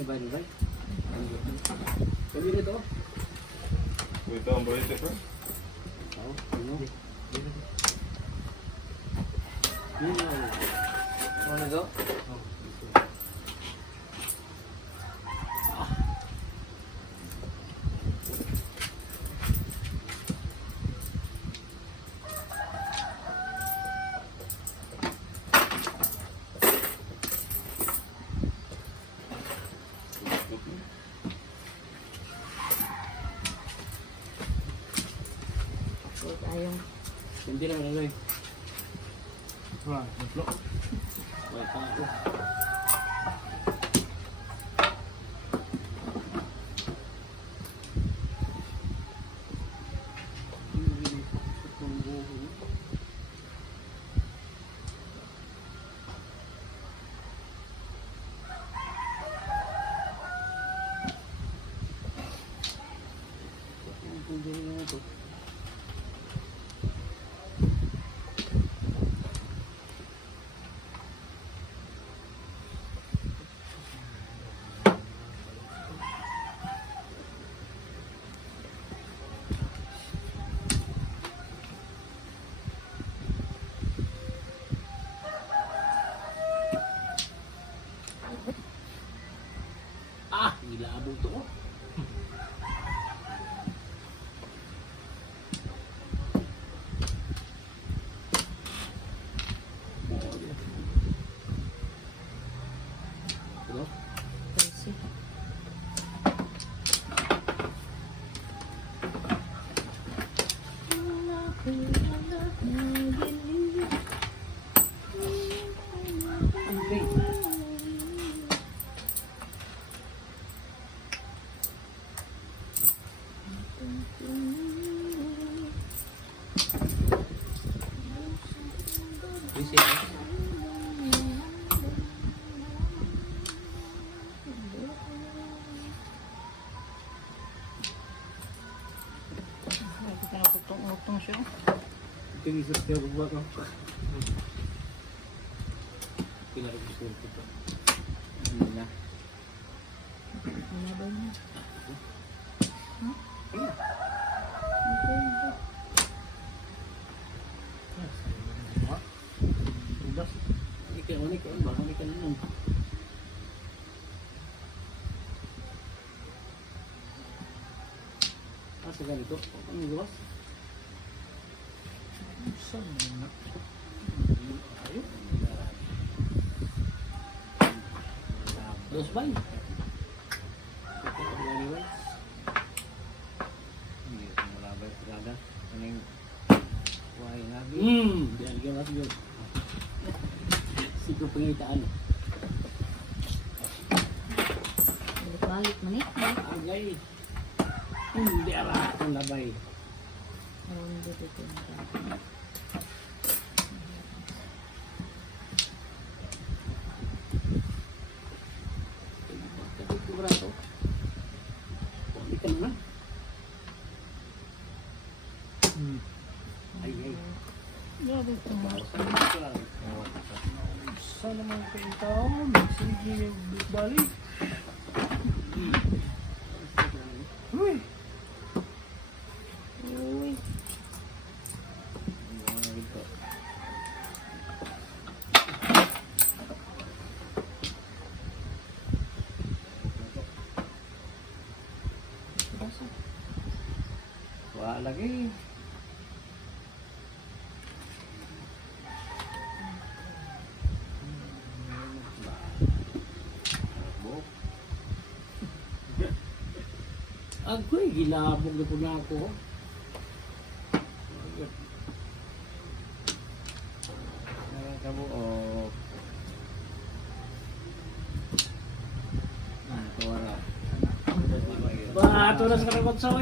may bayan ba? Sabi nito. Ito ang balite ko. Oo, ano? Ano ito? Ayong Hindi naman ano eh. Wah, betul. Wala pa ako. Ah, ilabog to ko. Ano? kasi. Utong siya. Ito yung isa siya bubuhat ko. Pinarin ko siya ito. Hindi na. Ano ba niya? Ikaw, unik ka. Baka unik ka naman. Ah, sa ganito. Ang gawas. Sana. Ayun. Dos bay. Hindi ko malabay talaga. Ano yung kuhay lagi? Diyan ka mas yun. Siko pangitaan. Balik man eh. Agay. Hindi ara ang labay. Around dito ito. Ito braso. Hindi ka naman. Ay, ay. Grabe ito mo. Sana man kayo tao. Sige, balik. Uy. Uy. Wala lagi. Agoy, gilabog na po na ako. Nakabuok. Ito wala. Bato na sa karagot sa